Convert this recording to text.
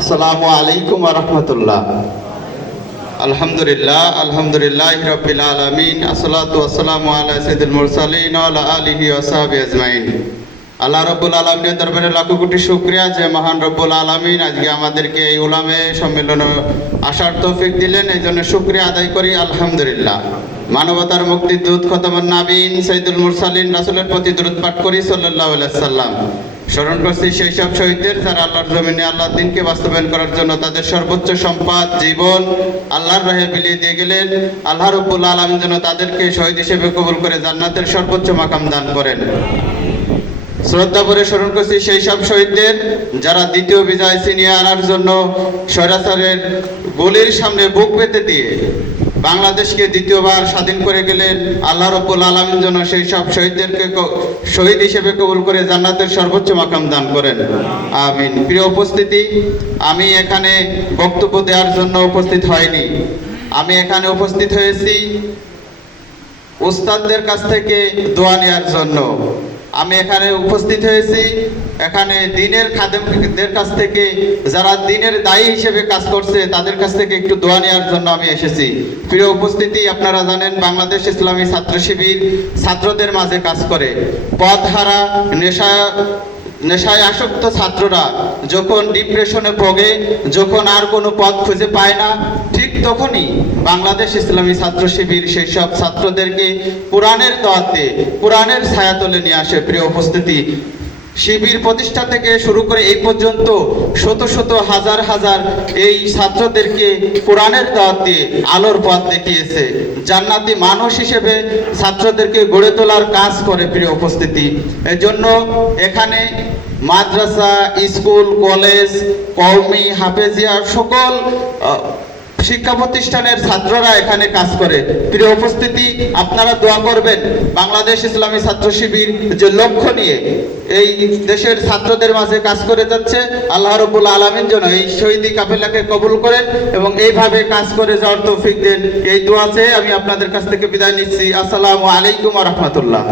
আসসালামু আলাইকুম ওয়া রাহমাতুল্লাহ। আলহামদুলিল্লাহ, আলহামদুলিল্লাহি রাব্বিল আলামিন, আসসালাতু ওয়াসসালামু আলা সাইয়্যিদিল মুরসালিন ওয়া আলা আলিহি ওয়া সাহবিহি আজমাইন। আল্লাহ রাব্বুল আলামিনের দরবারে লাখ কোটি শুকরিয়া যে মহান রব্বুল আলামিন আজকে আমাদেরকে এই উলামে সম্মেলনে আসার তৌফিক দিলেন, এই জন্য শুকরিয়া আদায় করি আলহামদুলিল্লাহ। মানবতার মুক্তির দূত খতমুন নবীন সাইয়্যিদুল মুরসালিন রাসূলের প্রতি দরুদ পাঠ করি সাল্লাল্লাহু আলাইহি সাল্লাম। স্মরণ করছি সেই সব শহীদদের যারা আল্লাহর জমিনে আল্লাহর দ্বীনকে বাস্তবায়ন করার জন্য তাদের সর্বোচ্চ সম্পদ জীবন আল্লাহর রাহে বিলিয়ে দিয়ে গেলেন। আল্লাহ রাব্বুল আলামিন যেন তাদেরকে শহীদ হিসেবে কবুল করে জান্নাতের সর্বোচ্চ মাকাম দান করেন। শ্রদ্ধা করে স্মরণ করছি সেই সব শহীদদের যারা দ্বিতীয় বিজয় ছিনিয়ে আনার জন্য স্বৈরাচারের গুলির সামনে বুক পেতে দিয়ে বাংলাদেশকে দ্বিতীয়বার স্বাধীন করে গেলেন। আল্লাহ রাব্বুল আলামিন যেন সেই সব শহীদদেরকে শহীদ হিসেবে কবুল করে জান্নাতের সর্বোচ্চ মাকাম দান করেন, আমিন। প্রিয় উপস্থিতি, আমি এখানে বক্তব্য দেওয়ার জন্য উপস্থিত হয়নি, আমি এখানে উপস্থিত হয়েছি উস্তাদদের কাছ থেকে দোয়া নেওয়ার জন্য। আমি এখানে উপস্থিত হয়েছি এখানে দ্বীনের খাদেমদের কাছ থেকে, যারা দ্বীনের দায়ী হিসেবে কাজ করছে তাদের কাছ থেকে একটু দোয়া নেওয়ার জন্য আমি এসেছি। প্রিয় উপস্থিতি, আপনারা জানেন বাংলাদেশ ইসলামী ছাত্র শিবির ছাত্রদের মাঝে কাজ করে। পথহারা নেশায় আসক্ত ছাত্ররা যখন ডিপ্রেশনে ভোগে, যখন আর কোনো পথ খুঁজে পায় না, ঠিক তখনই বাংলাদেশ ইসলামী ছাত্র শিবির সেই সব ছাত্রদেরকে কোরআনের দাওয়াতে কোরআনের ছায়াতলে নিয়ে আসে। প্রিয় উপস্থিতি, শিবির প্রতিষ্ঠা থেকে শুরু করে এই পর্যন্ত শত শত হাজার হাজার এই ছাত্রদেরকে কোরআনের দাওয়াত দিয়ে আলোর পথ দেখিয়েছে, জান্নাতি মানুষ হিসেবে ছাত্রদেরকে গড়ে তোলার কাজ করে। প্রিয় উপস্থিতি, এজন্য এখানে মাদ্রাসা, স্কুল, কলেজ, কওমি, হাফেজিয়া সকল শিক্ষা প্রতিষ্ঠানের ছাত্ররা এখানে কাজ করে। প্রিয় উপস্থিতি, আপনারা দোয়া করবেন বাংলাদেশ ইসলামী ছাত্র শিবির যে লক্ষ্য নিয়ে এই দেশের ছাত্রদের মাঝে কাজ করে যাচ্ছে, আল্লাহ রাব্বুল আলামিন যেন এই শহীদি কাফেলাকে কবুল করেন এবং এইভাবে কাজ করে যাওয়ার তৌফিক দেন। এই দোয়া চেয়ে আমি আপনাদের কাছ থেকে বিদায় নিচ্ছি। আসসালামু আলাইকুম ওয়া রাহমাতুল্লাহ।